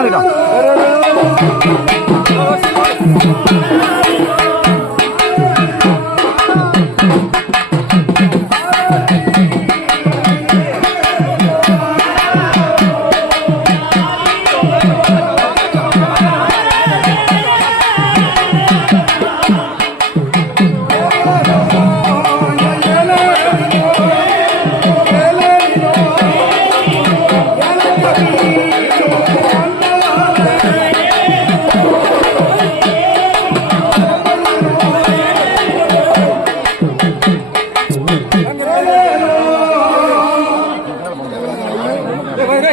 가니라 가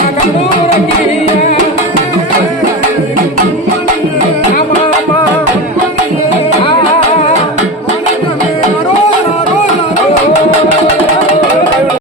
Thank you.